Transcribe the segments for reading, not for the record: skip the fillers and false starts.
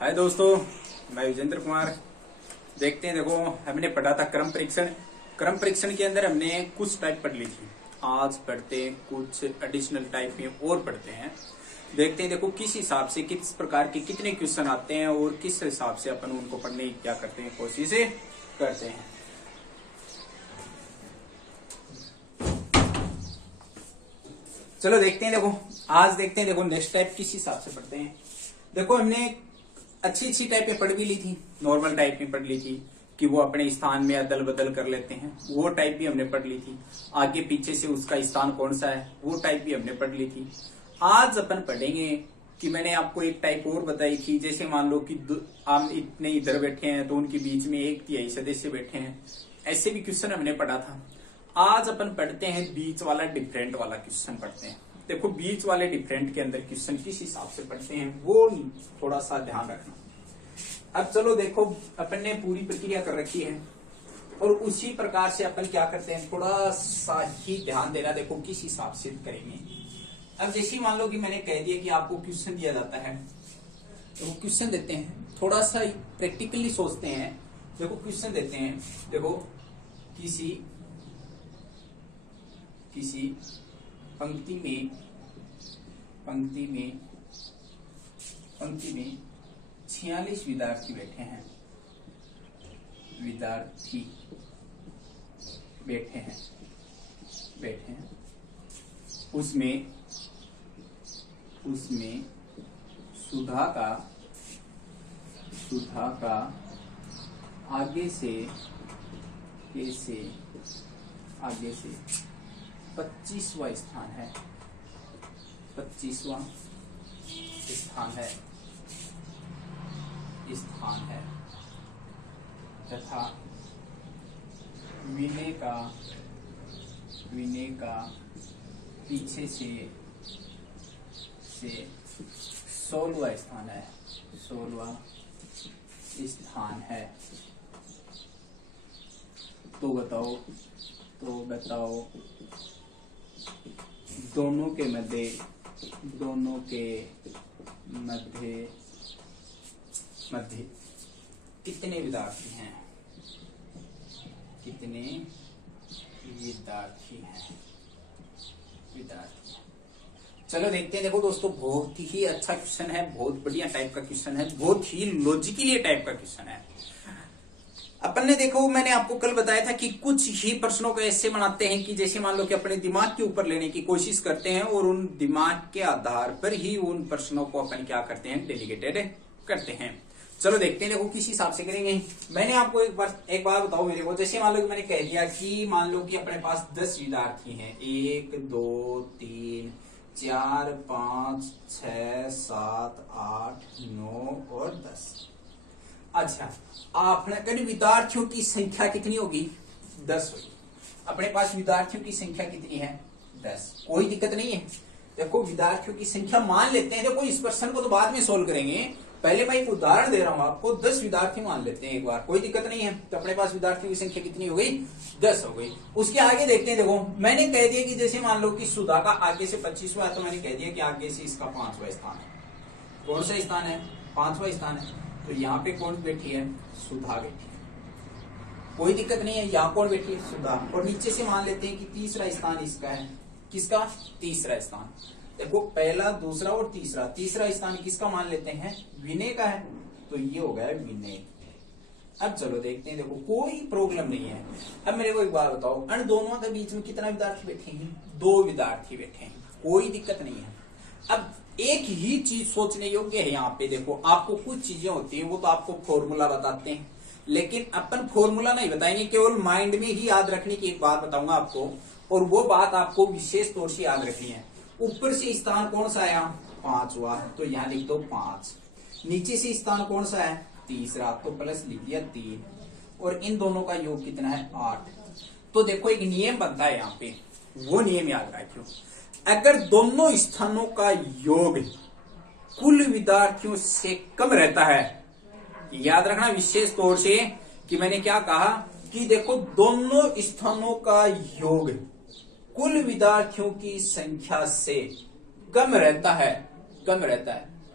हाय दोस्तों, मैं विजेंद्र कुमार। देखते हैं, देखो हमने पढ़ा था क्रम परीक्षण। क्रम परीक्षण के अंदर हमने कुछ टाइप पढ़ ली थी। आज पढ़ते हैं कुछ एडिशनल टाइप में और पढ़ते हैं। देखते हैं, देखो किस हिसाब से किस प्रकार के कितने क्वेश्चन आते हैं और किस हिसाब से अपन उनको पढ़ने की क्या करते हैं, कोशिश करते हैं। चलो देखते हैं, देखो आज देखते हैं, देखो नेक्स्ट टाइप किस हिसाब से पढ़ते हैं। देखो हमने अच्छी टाइपें पढ़ भी ली थी, नॉर्मल टाइप में पढ़ ली थी कि वो अपने स्थान में अदल बदल कर लेते हैं, वो टाइप भी हमने पढ़ ली थी। आगे पीछे से उसका स्थान कौन सा है वो टाइप भी हमने पढ़ ली थी। आज अपन पढ़ेंगे कि मैंने आपको एक टाइप और बताई थी। जैसे मान लो कि आप इतने इधर बैठे हैं तो उनके बीच में 1/3 सदस्य बैठे हैं, ऐसे भी क्वेश्चन हमने पढ़ा था। आज अपन पढ़ते हैं बीच वाला डिफरेंट वाला क्वेश्चन पढ़ते हैं। देखो बीच वाले डिफरेंट के अंदर क्वेश्चन किस हिसाब से पढ़ते हैं वो थोड़ा सा ध्यान रखना। अब चलो देखो, अपन ने पूरी प्रक्रिया कर रखी है और उसी प्रकार से अपन क्या करते हैं, थोड़ा सा ही ध्यान देना। देखो किस हिसाब से करेंगे। अब जैसे मान लो कि मैंने कह दिया कि आपको क्वेश्चन दिया जाता है, तो वो क्वेश्चन देते हैं, थोड़ा सा प्रैक्टिकली सोचते हैं। देखो क्वेश्चन देते हैं, देखो किसी पंक्ति में 46 विद्यार्थी बैठे हैं, उसमें सुधा का आगे से 25वां स्थान है, 25वां स्थान है तथा विनय का पीछे से 16वां स्थान है, 16वां स्थान है। तो बताओ दोनों के मध्य कितने विद्यार्थी हैं? चलो देखते हैं। देखो दोस्तों, बहुत ही अच्छा क्वेश्चन है, बहुत बढ़िया टाइप का क्वेश्चन है, बहुत ही लॉजिकली टाइप का क्वेश्चन है। अपन ने देखो, मैंने आपको कल बताया था कि कुछ ही प्रश्नों को ऐसे बनाते हैं कि जैसे मान लो कि अपने दिमाग के ऊपर लेने की कोशिश करते हैं और उन दिमाग के आधार पर ही उन प्रश्नों को अपन क्या करते हैं, डेलीगेटेड करते हैं। चलो देखते हैं, देखो किस हिसाब से करेंगे। मैंने आपको एक बार बताओ मेरे को, जैसे मान लो कि मैंने कह दिया कि मान लो कि अपने पास 10 विद्यार्थी हैं, 1 2 3 4 5 6 7 8 9 और 10। अच्छा, आपने कहा विद्यार्थियों की संख्या कितनी होगी? 10 होगी। अपने पास विद्यार्थियों की संख्या कितनी है? 10। कोई दिक्कत नहीं है। देखो विद्यार्थियों की संख्या मान लेते हैं। देखो इस प्रश्न को तो बाद में सोल्व करेंगे, पहले मैं एक उदाहरण दे रहा हूं आपको। 10 विद्यार्थी मान लेते हैं एक बार, कोई दिक्कत नहीं है। तो अपने पास विद्यार्थियों की संख्या कितनी हो गई? 10 हो गई। उसके आगे देखते हैं। देखो मैंने कह दिया कि जैसे मान लो कि सुधा का आगे से 25वां है, तो मैंने कह दिया कि आगे से इसका 5वां स्थान है। कौन सा स्थान है? 5वां स्थान है। तो यहाँ पे कौन बैठी है? सुधा बैठी है। कोई दिक्कत नहीं है। यहाँ कौन बैठी है? सुधा। और नीचे से मान लेते हैं कि तीसरा स्थान इसका है। किसका? तीसरा स्थान। देखो पहला, दूसरा और तीसरा स्थान किसका मान लेते हैं? विनय का है। तो ये हो गया विनय। अब चलो देखते हैं। देखो कोई प्रॉब्लम नहीं है। अब मेरे को एक बात बताओ, इन दोनों के बीच में कितना विद्यार्थी बैठे हैं? 2 विद्यार्थी बैठे हैं। कोई दिक्कत नहीं है। अब एक ही चीज सोचने योग्य है यहाँ पे। देखो आपको कुछ चीजें होती है वो तो आपको फॉर्मूला बताते हैं, लेकिन अपन फॉर्मूला नहीं बताएंगे, केवल माइंड में ही याद रखने की एक बात बताऊंगा आपको, और वो बात आपको विशेष तौर से याद रखनी है। ऊपर से स्थान कौन सा आया? 5वां। तो यहाँ लिख दो 5। नीचे से स्थान कौन सा है? तीसरा। तो प्लस लिख दिया 3। और इन दोनों का योग कितना है? 8। तो देखो एक नियम बनता है यहाँ पे, वो नियम याद रखियो। अगर दोनों स्थानों का योग कुल विद्यार्थियों से कम रहता है, याद रखना विशेष तौर से कि मैंने क्या कहा कि देखो दोनों स्थानों का योग कुल विद्यार्थियों की संख्या से कम रहता है,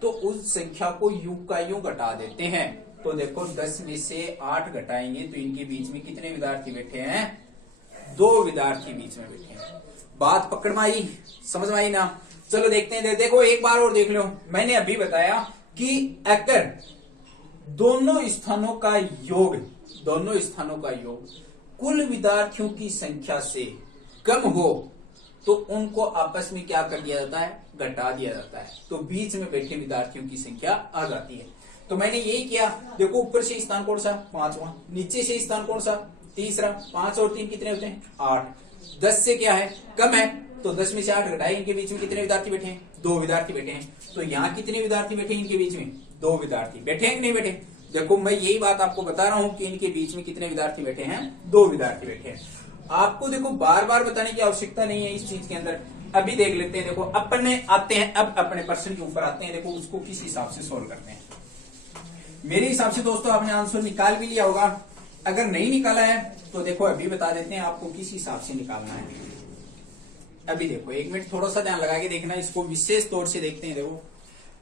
तो उस संख्या को यूं का यूं घटा देते हैं। तो देखो 10 में से 8 घटाएंगे तो इनके बीच में कितने विद्यार्थी बैठे हैं? 2 विद्यार्थी बीच में बैठे हैं। बात पकड़ में आई, समझ में आई ना? चलो देखते हैं। देखो एक बार और देख लो, मैंने अभी बताया कि अगर दोनों स्थानों का योग कुल विद्यार्थियों की संख्या से कम हो तो उनको आपस में क्या कर दिया जाता है? घटा दिया जाता है। तो बीच में बैठे विद्यार्थियों की संख्या आ जाती है। तो मैंने यही किया। देखो ऊपर से स्थान कौन सा? 5वां। नीचे से स्थान कौन सा? तीसरा। 5 और 3 कितने होते हैं? 8। 10 से क्या है? कम है। तो 10 में से 8 घटाए, इनके बीच में कितने विद्यार्थी बैठे हैं? 2 विद्यार्थी बैठे हैं। तो यहाँ कितने विद्यार्थी बैठे हैं? इनके बीच में 2 विद्यार्थी बैठे हैं कि नहीं बैठे? देखो मैं यही बात आपको बता रहा हूं कि इनके बीच में कितने विद्यार्थी बैठे हैं? 2 विद्यार्थी बैठे हैं। आपको देखो बार बार बताने की आवश्यकता नहीं है इस चीज के अंदर। अभी देख लेते हैं। देखो अपने आते हैं, अब अपने प्रश्न के ऊपर आते हैं। देखो उसको किस हिसाब से सोल्व करते हैं। मेरे हिसाब से दोस्तों आपने आंसर निकाल भी लिया होगा। अगर नहीं निकाला है तो देखो अभी बता देते हैं आपको किस हिसाब से निकालना है। अभी देखो 1 मिनट थोड़ा सा ध्यान लगा के देखना, इसको विशेष तौर से देखते हैं। देखो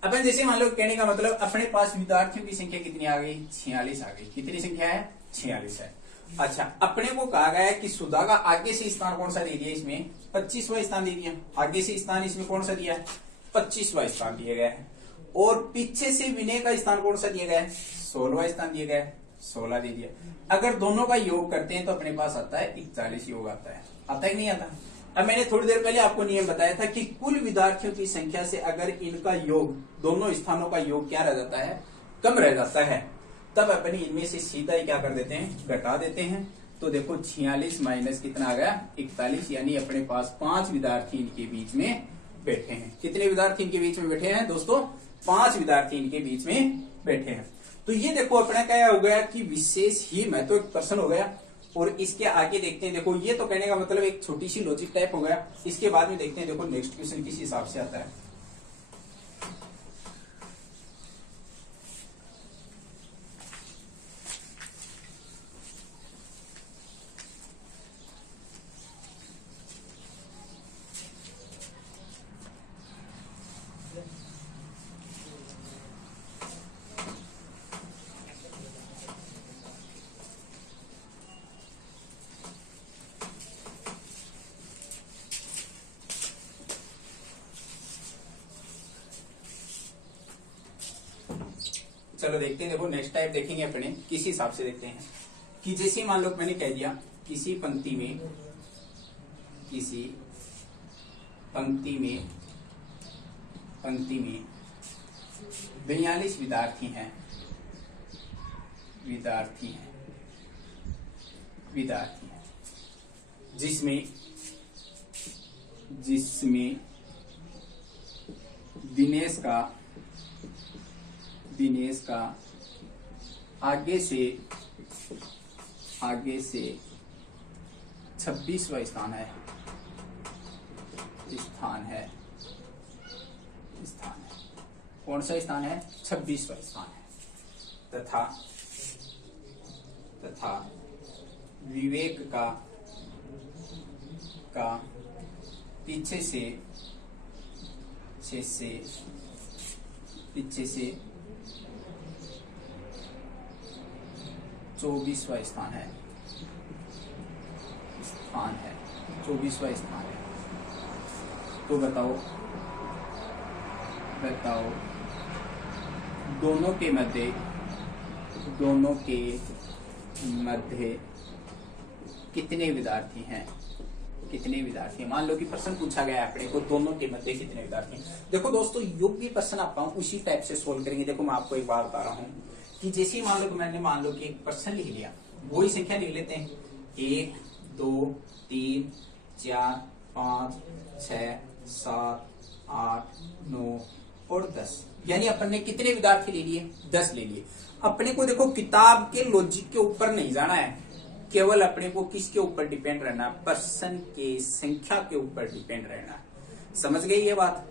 अपन जैसे मान लो, कहने का मतलब अपने पास विद्यार्थियों की संख्या कितनी आ गई? 46 आ गई। कितनी संख्या है? 46 है। अच्छा, अपने को कहा गया है कि सुधा का आगे से स्थान कौन सा दे दिया? इसमें 25वां स्थान दे दिया। आगे से स्थान इसमें कौन सा दिया है? 25वां स्थान दिया गया है। और पीछे से विनय का स्थान कौन सा दिया गया है? 16वां स्थान दिया गया है। 16 दे दिया। अगर दोनों का योग करते हैं तो अपने पास आता है 41 योग आता है। आता है कि नहीं आता? अब मैंने थोड़ी देर पहले आपको नियम बताया था कि कुल विद्यार्थियों की संख्या से अगर इनका योग, दोनों स्थानों का योग क्या रह जाता है? कम रह जाता है, तब अपनी इनमें से सीधा ही क्या कर देते हैं? घटा देते हैं। तो देखो 46 माइनस कितना आ गया? 41, यानी अपने पास 5 विद्यार्थी इनके बीच में बैठे हैं। कितने विद्यार्थी इनके बीच में बैठे हैं दोस्तों? 5 विद्यार्थी इनके बीच में बैठे हैं। तो ये देखो अपना क्या हो गया कि विशेष ही महत्व एक प्रश्न हो गया। और इसके आगे देखते हैं। देखो ये तो कहने का मतलब एक छोटी सी लॉजिक टाइप हो गया। इसके बाद में देखते हैं देखो नेक्स्ट क्वेश्चन किस हिसाब से आता है। चलो देखते हैं। देखो नेक्स्ट टाइप देखेंगे अपने किस हिसाब से देखते हैं कि जैसे मान लो मैंने कह दिया किसी पंक्ति में 42 विद्यार्थी हैं। जिसमें दिनेश का आगे से 26वां स्थान है। कौन सा स्थान है? 26वां स्थान है। तथा विवेक का पीछे से 24वां स्थान है। 24वां स्थान है। तो बताओ दोनों के मध्य कितने विद्यार्थी हैं? मान लो कि प्रश्न पूछा गया है अपने को, दोनों के मध्य कितने विद्यार्थी हैं। देखो दोस्तों योग भी प्रश्न आप उसी टाइप से सोल्व करेंगे। देखो मैं आपको एक बात बता रहा हूँ कि जैसे मान लो कि एक प्रश्न लिख लिया, वही संख्या लिख लेते हैं 1 2 3 4 5 6 7 8 9 और 10, यानी अपन ने कितने विद्यार्थी ले लिए? 10 ले लिए। अपने को देखो किताब के लॉजिक के ऊपर नहीं जाना है, केवल अपने को किसके ऊपर डिपेंड रहना है? पर्सन के संख्या के ऊपर डिपेंड रहना है। समझ गई ये बात?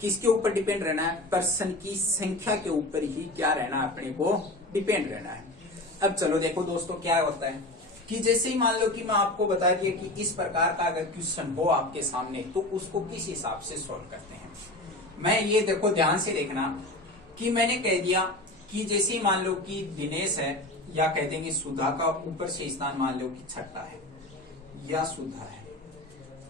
किसके ऊपर डिपेंड रहना है? पर्सन की संख्या के ऊपर ही क्या रहना है? अपने को डिपेंड रहना है। अब चलो देखो दोस्तों क्या होता है कि जैसे ही मान लो कि मैं आपको बता दिया कि इस प्रकार का अगर क्वेश्चन हो आपके सामने तो उसको किस हिसाब से सॉल्व करते हैं। मैं ये देखो ध्यान से देखना कि मैंने कह दिया कि जैसे मान लो कि दिनेश है, या कह देंगे सुधा का ऊपर से स्थान मान लो कि छठा है या सुधा है,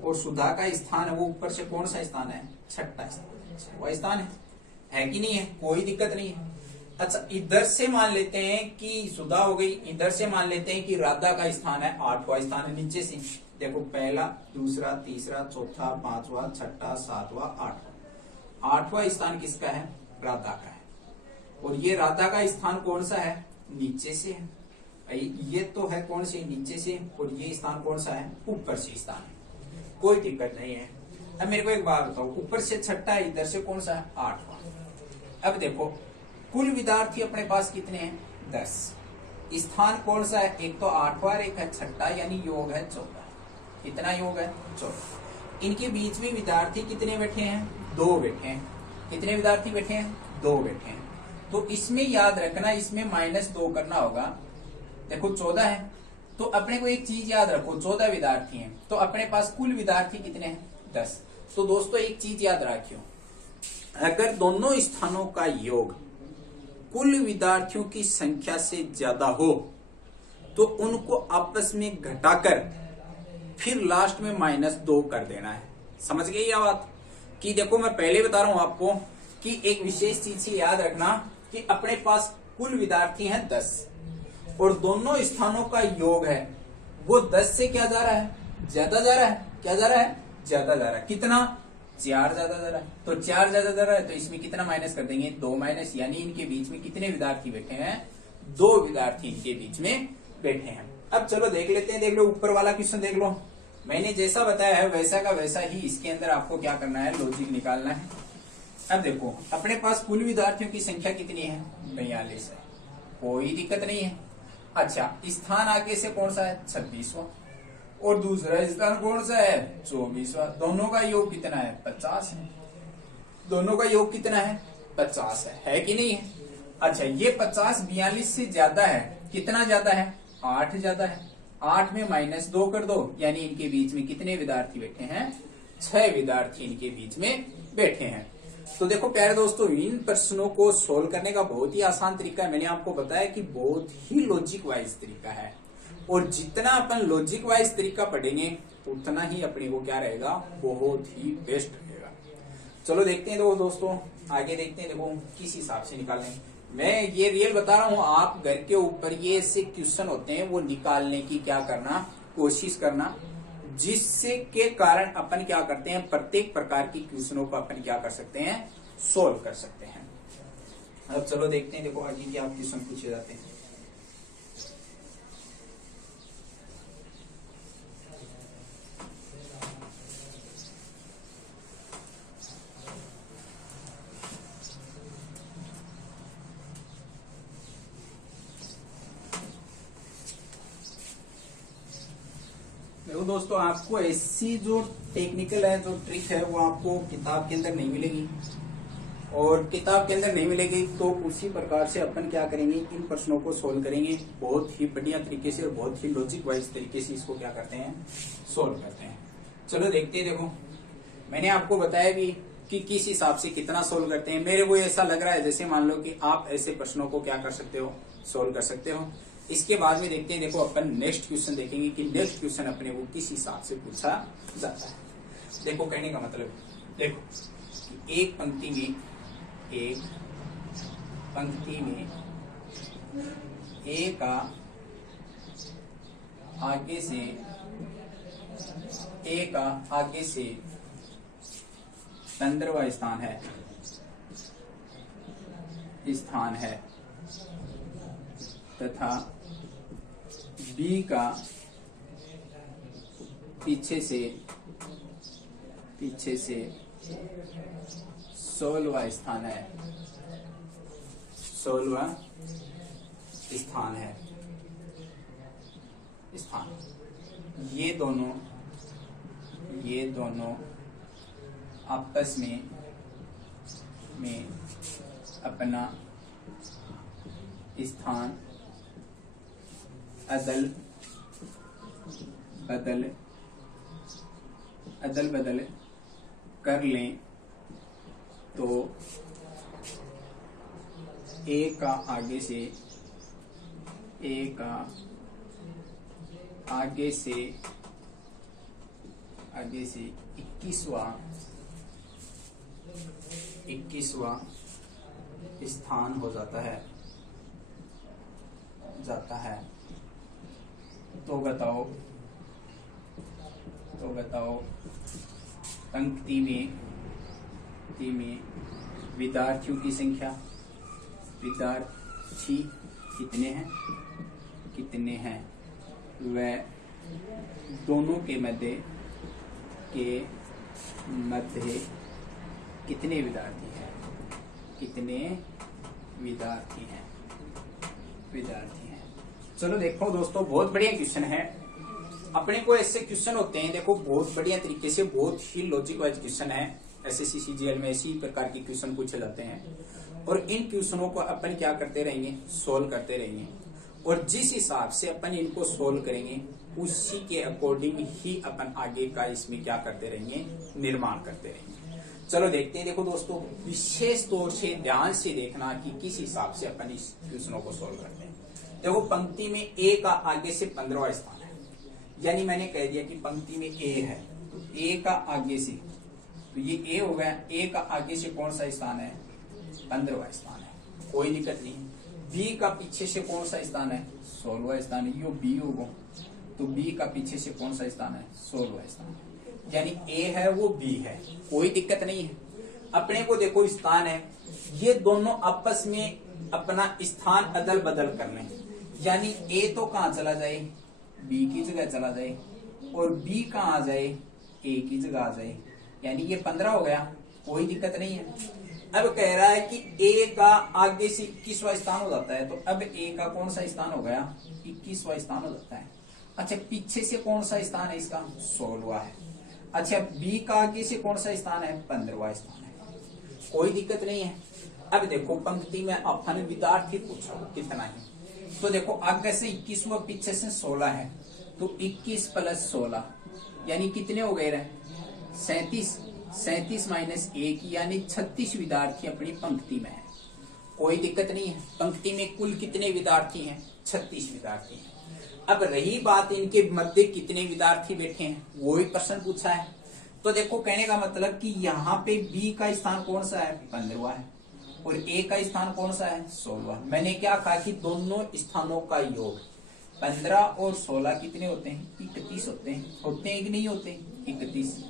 और सुधा का स्थान है वो ऊपर से कौन सा स्थान है, छठा स्थान, छठवां स्थान है कि नहीं है, कोई दिक्कत नहीं है। अच्छा, इधर से मान लेते हैं कि सुधा हो गई, इधर से मान लेते हैं कि राधा का स्थान है आठवां स्थान है। नीचे से देखो पहला, दूसरा, तीसरा, चौथा, पांचवा, छठा, सातवां, आठवां। आठवां स्थान किसका है, राधा का है। और ये राधा का स्थान कौन सा है, नीचे से है। ये तो है कौन से, नीचे से, और ये स्थान कौन सा है, ऊपर से स्थान है, कोई दिक्कत नहीं है। अब मेरे को एक बात बताओ, ऊपर से छठा है, इधर से कौन सा है, आठवां। अब देखो कुल विद्यार्थी अपने पास कितने हैं, 10। स्थान कौन सा है, एक तो आठवां, एक है छठा, यानी योग है 14। कितना योग है, 14। इनके बीच में विद्यार्थी कितने बैठे हैं, 2 बैठे हैं। कितने विद्यार्थी बैठे हैं, 2 बैठे हैं। तो इसमें याद रखना, इसमें -2 करना होगा। देखो 14 है, तो अपने को एक चीज याद रखो, 14 विद्यार्थी हैं, तो अपने पास कुल विद्यार्थी कितने हैं, 10। तो दोस्तों एक चीज याद रखियो, अगर दोनों स्थानों का योग कुल विद्यार्थियों की संख्या से ज्यादा हो तो उनको आपस में घटाकर फिर लास्ट में -2 कर देना है। समझ गए यह बात, कि देखो मैं पहले बता रहा हूं आपको कि एक विशेष चीज से याद रखना कि अपने पास कुल विद्यार्थी हैं 10 और दोनों स्थानों का योग है वो 10 से क्या जा रहा है, ज्यादा जा रहा है। क्या जा रहा है, ज्यादा जा रहा है। कितना, 4 ज्यादा जा रहा है। तो 4 ज्यादा जा रहा है, तो इसमें कितना माइनस कर देंगे, 2 माइनस, यानी इनके बीच में कितने विद्यार्थी बैठे हैं, 2 विद्यार्थी इनके बीच में बैठे हैं। अब चलो देख लेते हैं, देख लो ऊपर वाला क्वेश्चन देख लो। मैंने जैसा बताया है वैसा का वैसा ही इसके अंदर आपको क्या करना है, लॉजिक निकालना है। अब देखो अपने पास कुल विद्यार्थियों की संख्या कितनी है, 42 है, कोई दिक्कत नहीं है। अच्छा, स्थान आगे से कौन सा है, 26वां, और दूसरा स्थान कौन सा है, 24वां। दोनों का योग कितना है, 50 है। दोनों का योग कितना है, 50 है कि नहीं है। अच्छा, ये 50 42 से ज्यादा है, कितना ज्यादा है, 8 ज्यादा है। 8 में -2 कर दो, यानी इनके बीच में कितने विद्यार्थी बैठे हैं, 6 विद्यार्थी इनके बीच में बैठे हैं। तो देखो प्यारे दोस्तों, इन प्रश्नों को सोल्व करने का बहुत ही आसान तरीका है। मैंने आपको बताया कि बहुत ही लॉजिक वाइज तरीका है, और जितना अपन लॉजिक वाइज तरीका पढ़ेंगे उतना ही अपने को क्या रहेगा, बहुत ही बेस्ट रहेगा। चलो देखते हैं दोस्तों, आगे देखते हैं। देखो किस हिसाब से निकालें, मैं ये रियल बता रहा हूँ, आप घर के ऊपर ये ऐसे क्वेश्चन होते हैं वो निकालने की क्या करना, कोशिश करना, जिससे के कारण अपन क्या करते हैं, प्रत्येक प्रकार की क्वेश्चनों को अपन क्या कर सकते हैं, सोल्व कर सकते हैं। अब चलो देखते हैं, देखो आगे क्या क्वेश्चन पूछे जाते हैं। देखो दोस्तों, आपको ऐसी जो टेक्निकल है, जो ट्रिक है, वो आपको किताब के अंदर नहीं मिलेगी, और किताब के अंदर नहीं मिलेगी तो उसी प्रकार से अपन क्या करेंगे, इन प्रश्नों को सोल्व करेंगे बहुत ही बढ़िया तरीके से, और बहुत ही लॉजिक वाइज तरीके से इसको क्या करते हैं, सोल्व करते हैं। चलो देखते हैं। देखो मैंने आपको बताया भी कि किस हिसाब से कितना सोल्व करते हैं। मेरे को ऐसा लग रहा है जैसे मान लो कि आप ऐसे प्रश्नों को क्या कर सकते हो, सोल्व कर सकते हो। इसके बाद में देखते हैं, देखो अपन नेक्स्ट क्वेश्चन देखेंगे कि नेक्स्ट क्वेश्चन अपने को किस हिसाब से पूछा जाता है। देखो कहने का मतलब, देखो एक पंक्ति में ए का आगे से 15वां स्थान है तथा बी का पीछे से 16वां स्थान है, 16वां स्थान है। ये दोनों आपस में अपना स्थान अदल बदल कर लें तो ए का आगे से 21वां स्थान हो जाता है तो बताओ पंक्ति में विद्यार्थियों की संख्या, विद्यार्थी कितने हैं वह दोनों के मध्य कितने विद्यार्थी हैं। चलो देखो दोस्तों, बहुत बढ़िया क्वेश्चन है। अपने को ऐसे क्वेश्चन होते हैं, देखो बहुत बढ़िया तरीके से, बहुत ही लॉजिक वाइज क्वेश्चन है। एसएससी सीजीएल में इसी प्रकार के क्वेश्चन पूछे जाते हैं और इन क्वेश्चनों को अपन क्या करते रहेंगे, सोल्व करते रहेंगे और जिस हिसाब से अपन इनको सोल्व करेंगे उसी के अकॉर्डिंग ही अपन आगे का इसमें क्या करते रहेंगे, निर्माण करते रहेंगे। चलो देखते हैं। देखो दोस्तों, विशेष तौर से ध्यान से देखना कि किस हिसाब से अपन इस क्वेश्चनों को सोल्व करते हैं। देखो पंक्ति में ए का आगे से 15वां स्थान है, यानी मैंने कह दिया कि पंक्ति में ए है, ए का आगे से, तो ये ए हो गया, ए का आगे से कौन सा स्थान है, 15वां स्थान है, कोई दिक्कत नहीं। बी का पीछे से कौन सा स्थान है, 16वां स्थान है, यो बी होगा, तो बी का पीछे से कौन सा स्थान है, 16वां स्थान, यानी ए है वो बी है, कोई दिक्कत नहीं है। अपने को देखो स्थान है, ये दोनों आपस में अपना स्थान अदल बदल करने, यानी ए तो कहां चला जाए, बी की जगह चला जाए और बी कहां आ जाए, ए की जगह आ जाए, यानी ये 15 हो गया, कोई दिक्कत नहीं है। अब कह रहा है कि ए का आगे से 21वां स्थान हो जाता है, तो अब ए का कौन सा स्थान हो गया, 21वां स्थान हो जाता है। अच्छा, पीछे से कौन सा स्थान है इसका, 16वां है। अच्छा, बी का आगे से कौन सा स्थान है, 15वां स्थान है, कोई दिक्कत नहीं है। अब देखो पंक्ति में अपन विद्यार्थी पूछा कितना है, तो देखो आगे से 21वां, पीछे से 16 है, तो 21 प्लस 16 यानी कितने हो गए रहे, 37 माइनस 1 यानी 36 विद्यार्थी अपनी पंक्ति में है, कोई दिक्कत नहीं है। पंक्ति में कुल कितने विद्यार्थी हैं, 36 विद्यार्थी हैं। अब रही बात इनके मध्य कितने विद्यार्थी बैठे हैं, वो ही प्रश्न पूछा है। तो देखो कहने का मतलब कि यहाँ पे बी का स्थान कौन सा है, 15वां है, और ए का स्थान कौन सा है, 16वां। मैंने क्या कहा कि दोनों स्थानों का योग 15 और 16 कितने होते हैं, 31 होते हैं कि नहीं होते, 31,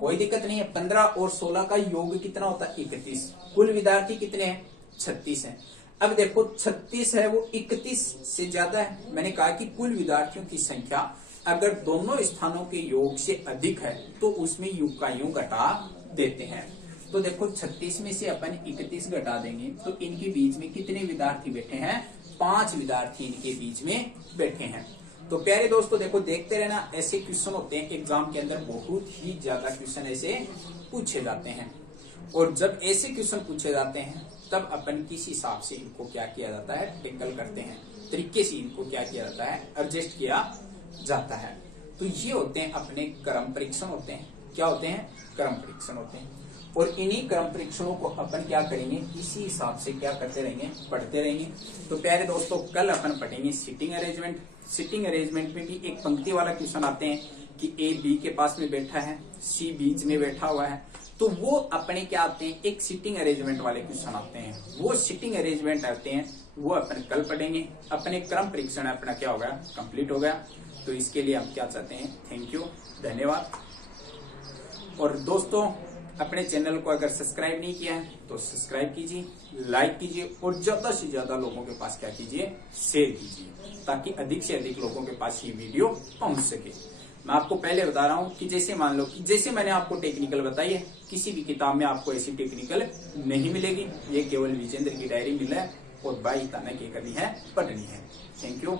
कोई दिक्कत नहीं है। 15 और 16 का योग कितना होता है, 31। कुल विद्यार्थी कितने हैं, 36 हैं। अब देखो 36 है वो 31 से ज्यादा है। मैंने कहा कि कुल विद्यार्थियों की संख्या अगर दोनों स्थानों के योग से अधिक है तो उसमें योग का योग घटा देते हैं। तो देखो 36 में से अपन 31 घटा देंगे तो इनके बीच में कितने विद्यार्थी बैठे हैं, 5 विद्यार्थी इनके बीच में बैठे हैं। तो प्यारे दोस्तों देखो, देखते रहना, ऐसे क्वेश्चन होते हैं एग्जाम के अंदर, बहुत ही ज्यादा क्वेश्चन ऐसे पूछे जाते हैं। और जब ऐसे क्वेश्चन पूछे जाते हैं तब अपन किस हिसाब से इनको क्या किया जाता है, टैकल करते हैं, तरीके से इनको क्या किया जाता है, एडजस्ट किया जाता है। तो ये होते हैं अपने क्रम परीक्षण होते हैं। क्या होते हैं, क्रम परीक्षण होते हैं। और इन्हीं क्रम परीक्षणों को अपन क्या करेंगे, इसी हिसाब से क्या करते रहेंगे, पढ़ते रहेंगे। तो प्यारे दोस्तों, कल अपन पढ़ेंगे सिटिंग अरेंजमेंट। सिटिंग अरेंजमेंट में भी एक पंक्ति वाला क्वेश्चन आते हैं कि ए बी के पास में बैठा है, सी बीच में बैठा हुआ है, तो वो अपने क्या आते हैं, एक सिटिंग अरेंजमेंट वाले क्वेश्चन आते हैं। वो सिटिंग अरेंजमेंट आते हैं, वो अपन कल पढ़ेंगे। अपने क्रम परीक्षण अपना क्या हो गया, कंप्लीट हो गया। तो इसके लिए हम क्या चाहते हैं, थैंक यू, धन्यवाद। और दोस्तों, अपने चैनल को अगर सब्सक्राइब नहीं किया है तो सब्सक्राइब कीजिए, लाइक कीजिए और ज्यादा से ज्यादा लोगों के पास क्या कीजिए, शेयर कीजिए, ताकि अधिक से अधिक लोगों के पास ये वीडियो पहुंच सके। मैं आपको पहले बता रहा हूं कि जैसे मान लो कि जैसे मैंने आपको टेक्निकल बताई है, किसी भी किताब में आपको ऐसी टेक्निकल नहीं मिलेगी। ये केवल विजेंद्र की डायरी मिला है और बाई ताना की करनी है, पढ़नी है। Thank you.